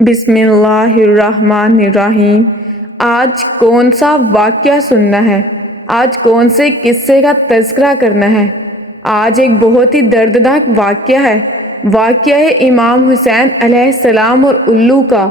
بسم اللہ الرحمن الرحیم۔ آج کون سا واقعہ سننا ہے؟ آج کون سے قصے کا تذکرہ کرنا ہے؟ آج ایک بہت ہی دردناک واقعہ ہے۔ واقعہ ہے امام حسین علیہ السلام اور الو کا۔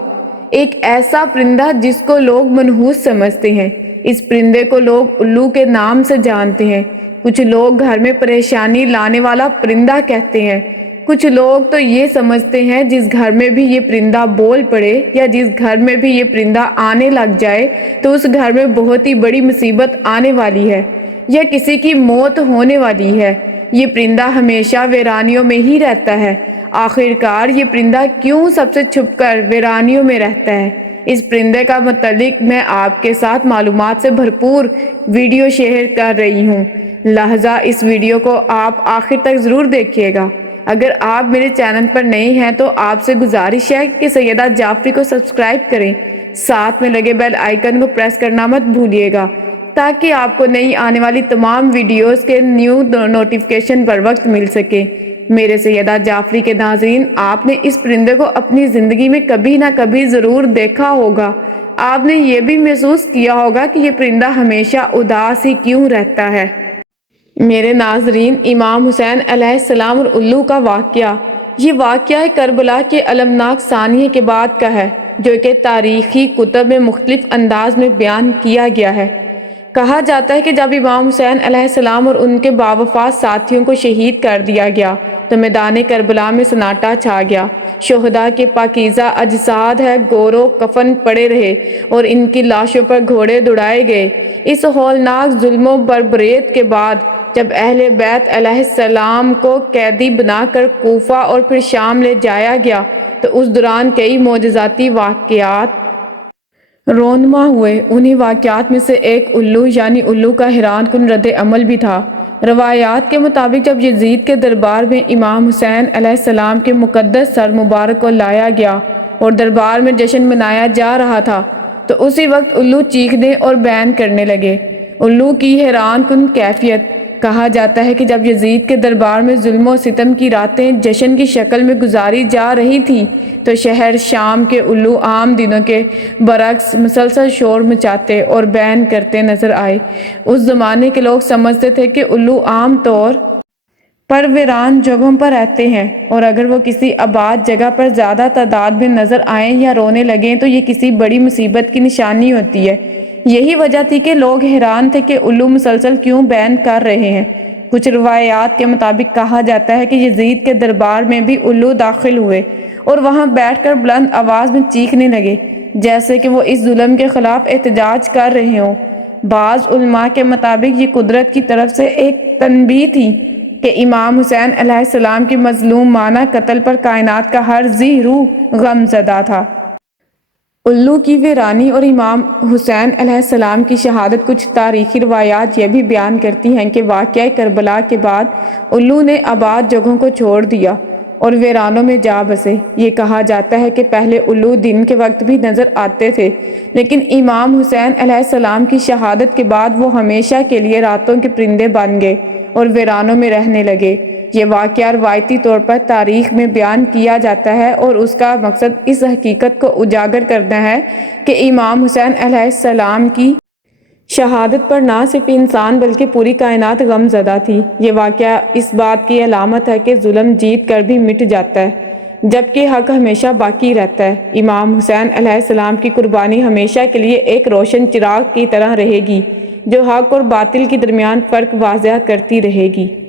ایک ایسا پرندہ جس کو لوگ منحوس سمجھتے ہیں۔ اس پرندے کو لوگ الو کے نام سے جانتے ہیں۔ کچھ لوگ گھر میں پریشانی لانے والا پرندہ کہتے ہیں۔ کچھ لوگ تو یہ سمجھتے ہیں جس گھر میں بھی یہ پرندہ بول پڑے یا جس گھر میں بھی یہ پرندہ آنے لگ جائے تو اس گھر میں بہت ہی بڑی مصیبت آنے والی ہے یا کسی کی موت ہونے والی ہے۔ یہ پرندہ ہمیشہ ویرانیوں میں ہی رہتا ہے۔ آخرکار یہ پرندہ کیوں سب سے چھپ کر ویرانیوں میں رہتا ہے؟ اس پرندے کا متعلق میں آپ کے ساتھ معلومات سے بھرپور ویڈیو شیئر کر رہی ہوں، لہذا اس ویڈیو کو آپ آخر تک ضرور دیکھیے گا۔ اگر آپ میرے چینل پر نئے ہیں تو آپ سے گزارش ہے کہ سیدہ جعفری کو سبسکرائب کریں، ساتھ میں لگے بیل آئیکن کو پریس کرنا مت بھولیے گا تاکہ آپ کو نئی آنے والی تمام ویڈیوز کے نیو نوٹیفیکیشن پر وقت مل سکے۔ میرے سیدہ جعفری کے ناظرین، آپ نے اس پرندے کو اپنی زندگی میں کبھی نہ کبھی ضرور دیکھا ہوگا۔ آپ نے یہ بھی محسوس کیا ہوگا کہ یہ پرندہ ہمیشہ اداس ہی کیوں رہتا ہے۔ میرے ناظرین، امام حسین علیہ السلام اور الو کا واقعہ، یہ واقعہ کربلا کے المناک ثانیے کے بعد کا ہے جو کہ تاریخی کتب میں مختلف انداز میں بیان کیا گیا ہے۔ کہا جاتا ہے کہ جب امام حسین علیہ السلام اور ان کے باوفات ساتھیوں کو شہید کر دیا گیا تو میدان کربلا میں سناٹا چھا گیا۔ شہداء کے پاکیزہ اجساد ہے گورو کفن پڑے رہے اور ان کی لاشوں پر گھوڑے دوڑائے گئے۔ اس ہولناک ظلم و بربریت کے بعد جب اہل بیت علیہ السلام کو قیدی بنا کر کوفہ اور پھر شام لے جایا گیا تو اس دوران کئی معجزاتی واقعات رونما ہوئے۔ انہی واقعات میں سے ایک الو یعنی الو کا حیران کن رد عمل بھی تھا۔ روایات کے مطابق جب یزید کے دربار میں امام حسین علیہ السلام کے مقدس سر مبارک کو لایا گیا اور دربار میں جشن منایا جا رہا تھا تو اسی وقت الو چیخنے اور بین کرنے لگے۔ الو کی حیران کن کیفیت۔ کہا جاتا ہے کہ جب یزید کے دربار میں ظلم و ستم کی راتیں جشن کی شکل میں گزاری جا رہی تھیں تو شہر شام کے الو عام دنوں کے برعکس مسلسل شور مچاتے اور بین کرتے نظر آئے۔ اس زمانے کے لوگ سمجھتے تھے کہ الو عام طور پر ویران جگہوں پر رہتے ہیں اور اگر وہ کسی آباد جگہ پر زیادہ تعداد میں نظر آئیں یا رونے لگیں تو یہ کسی بڑی مصیبت کی نشانی ہوتی ہے۔ یہی وجہ تھی کہ لوگ حیران تھے کہ الو مسلسل کیوں بین کر رہے ہیں۔ کچھ روایات کے مطابق کہا جاتا ہے کہ یزید کے دربار میں بھی الو داخل ہوئے اور وہاں بیٹھ کر بلند آواز میں چیخنے لگے جیسے کہ وہ اس ظلم کے خلاف احتجاج کر رہے ہوں۔ بعض علماء کے مطابق یہ قدرت کی طرف سے ایک تنبیہ تھی کہ امام حسین علیہ السلام کی مظلومانہ قتل پر کائنات کا ہر ذی روح غم زدہ تھا۔ الو کی ویرانی اور امام حسین علیہ السلام کی شہادت۔ کچھ تاریخی روایات یہ بھی بیان کرتی ہیں کہ واقعہ کربلا کے بعد الو نے آباد جگہوں کو چھوڑ دیا اور ویرانوں میں جا بسے۔ یہ کہا جاتا ہے کہ پہلے الو دن کے وقت بھی نظر آتے تھے لیکن امام حسین علیہ السلام کی شہادت کے بعد وہ ہمیشہ کے لیے راتوں کے پرندے بن گئے اور ویرانوں میں رہنے لگے۔ یہ واقعہ روایتی طور پر تاریخ میں بیان کیا جاتا ہے اور اس کا مقصد اس حقیقت کو اجاگر کرنا ہے کہ امام حسین علیہ السلام کی شہادت پر نہ صرف انسان بلکہ پوری کائنات غم زدہ تھی۔ یہ واقعہ اس بات کی علامت ہے کہ ظلم جیت کر بھی مٹ جاتا ہے جبکہ حق ہمیشہ باقی رہتا ہے۔ امام حسین علیہ السلام کی قربانی ہمیشہ کے لیے ایک روشن چراغ کی طرح رہے گی جو حق اور باطل کے درمیان فرق واضح کرتی رہے گی۔